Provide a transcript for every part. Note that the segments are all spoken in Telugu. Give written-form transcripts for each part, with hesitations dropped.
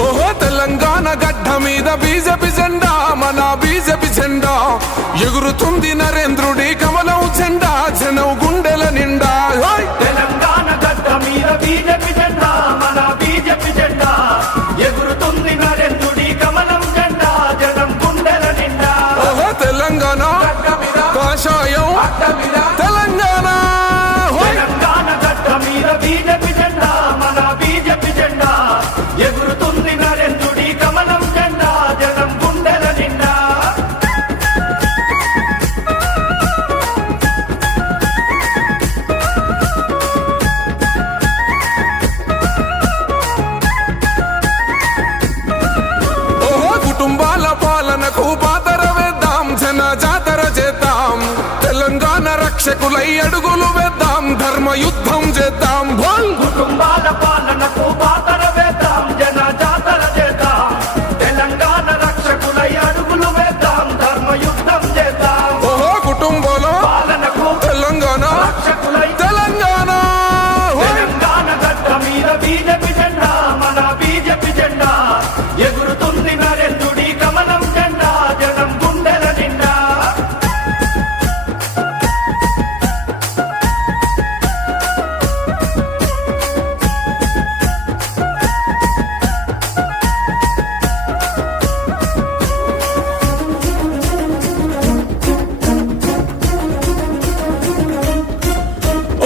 ఓహో తెలంగాణ గడ్డ మీద బీజేపీ జెండా, మన బీజేపీ జెండా ఎగురుతుంది నరేంద్రుడి కమలం జెండా, జనం గుండెల నిండా. తెలంగాణ గడ్డ మీద బీజేపీ జెండా, మన బీజేపీ జెండా ఎగురుతుంది నరేంద్రుడి కమలం జెండా, జనం గుండెల నిండా. ఓహో తెలంగాణ కాషాయం తెలంగాణ, తెలంగాణ గడ్డ మీద బీజేపీ జెండా, మన బీజేపీ జెండా ఎగురుతుంది నరేంద్రుడి కమలం జెండా, జనం గుండెల నిండా. ఓహో కుటుంబాల పాలనకు పాతర వేద్దాం, జన జాతర చేద్దాం, తెలంగాణ రక్షకులై అడుగులు వేద్దాం, ధర్మ యుద్ధం చేద్దాం. కుటుంబాల పాలనకు పాతర వేద్దాం, జన జాతర చేద్దాం, తెలంగాణ రక్షకులై అడుగులు వేద్దాం, ధర్మ యుద్ధం చేద్దాం. ఓహో కుటుంబాల పాలనకు తెలంగాణ రక్షకులై తెలంగాణ, తెలంగాణ గడ్డ మీద బీజేపీ జెండా, మన బీజేపీ జెండా ఎగురుతుంది నరేంద్రుడి కమలం జెండా, జనం గుండెల నిండా.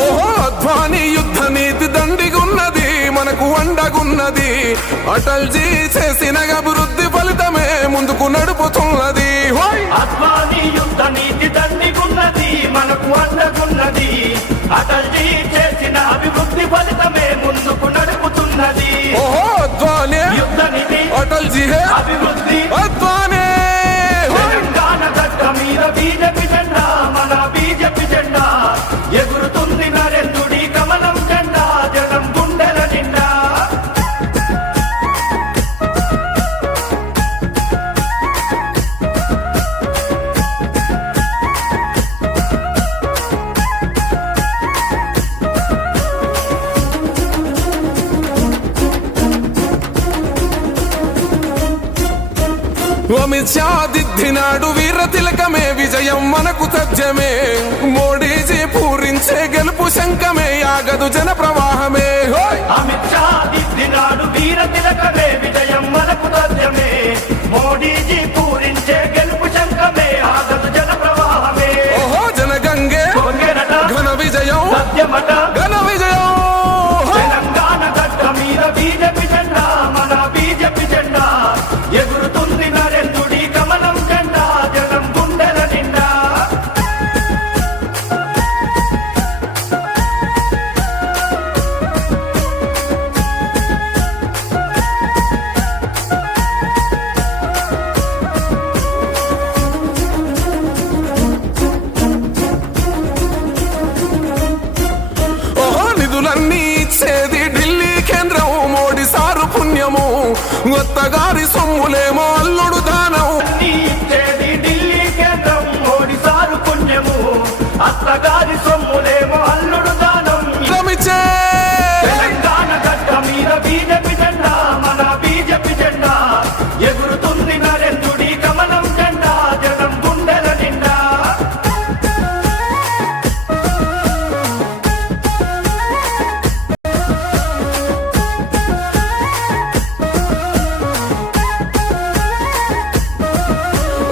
ఓహో అద్వానీ యుద్ధ నీతి దండిగున్నది, మనకు అండగున్నది, అటల్జీ చేసిన అభివృద్ధి ఫలితమే ముందుకు నడుపుతున్నది. అద్వానీ యుద్ధ నీతి దండిగున్నది, మనకు అండగున్నది, అటల్జీ చేసిన అభివృద్ధి ఫలితమే ముందుకు నడుపుతున్నది. ఓహో అద్వానీ యుద్ధ నీతి అటల్జీ హే అభివృద్ధి అద్వానీ, తెలంగాణ గడ్డ మీద బీజేపీ జెండా, మన బీజేపీ జెండా ఎగురుతుంది నరేంద్రుడి కమలం జెండా, జనం గుండెల నిండా. అమిత్ షా దిద్దినాడు వీర తిలకమే, విజయం మనకు తథ్యమే, మోడీజీ పూరించే గెలుపు శంఖమే, ఆగదు జన ప్రవాహమే. అమిత్ షా దిద్దినాడు వీర తిలకమే, విజయం మనకు తథ్యమే, మోడీజీ పూరించే గెలుపు శంఖమే, ఆగదు జన ప్రవాహమే. ఓహో జనగంగే పొంగెనట ఘన విజయం, సత్యమట ఘన విజయం. తెలంగాణ గడ్డ మీద బీజేపీ జెండా, మన బీజేపీ జెండా ఎగురుతుంది నరేంద్రుడి కమలం జెండా, జనం గుండెల నిండా. ఓహో నిధులన్నీ ఇచ్చేది ఢిల్లీ కేంద్రం, మోడీ సారు పుణ్యము, ఒత్తగారి సొమ్ములేమో అల్లుడు దానం. అన్నీ ఇచ్చేది ఢిల్లీ కేంద్రం, మోడీ సారు పుణ్యము, అత్తగారి సొమ్ములేమో అల్లుడు దానం. రమిచే తెలంగాణ గడ్డ మీద బీజేపీ జెండా, మన బీజేపీ జెండా ఎగురుతుంది నరేంద్రుడి కమలం జెండా, జనం గుండెల నిండా.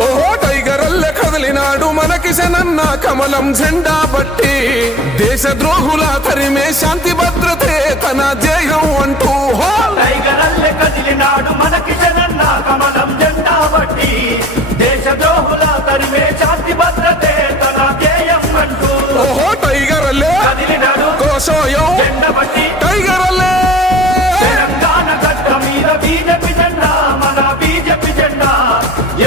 ఓహో టైగరల్లె కదిలినాడు మన కిషనన్న కమలం జెండా బట్టి, దేశద్రోహుల తరిమే శాంతి భద్రతే తన ధ్యేయం అంటూ. టైగరల్లె కదిలినాడు మన కిషనన్న కమలం జెండా బట్టి, దేశద్రోహుల తరిమే శాంతి భద్రతే తన ధ్యేయం అంటూ. ఓహో టైగరల్లె కదిలినాడు కోశోయం జెండా బట్టి, టైగరల్లె. తెలంగాణ గడ్డ మీద బీజేపీ జెండా, మన బీజేపీ జెండా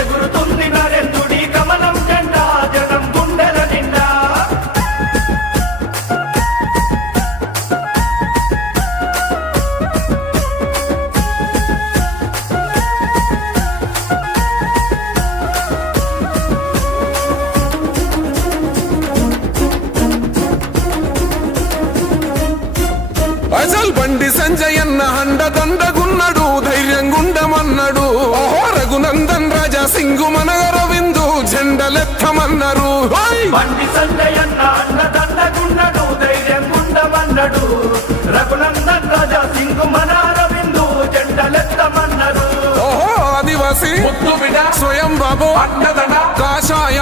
ఎగురుతుంది నరేంద్రుడి కమలం జెండా, జనం గుండెల నిండా. సింగు మనగరవిందు జెండలెత్తమన్నారు హోయ్! బండి సంజయ్ అన్న అన్నదండగున్నడు ధైర్యం ఉండమన్నడు రఘునందన్ రాజా సింగు మన అరవిందు జెండలెత్తమన్నారు ఓహో ఆదివాసి స్వయం బాబు కాషాయ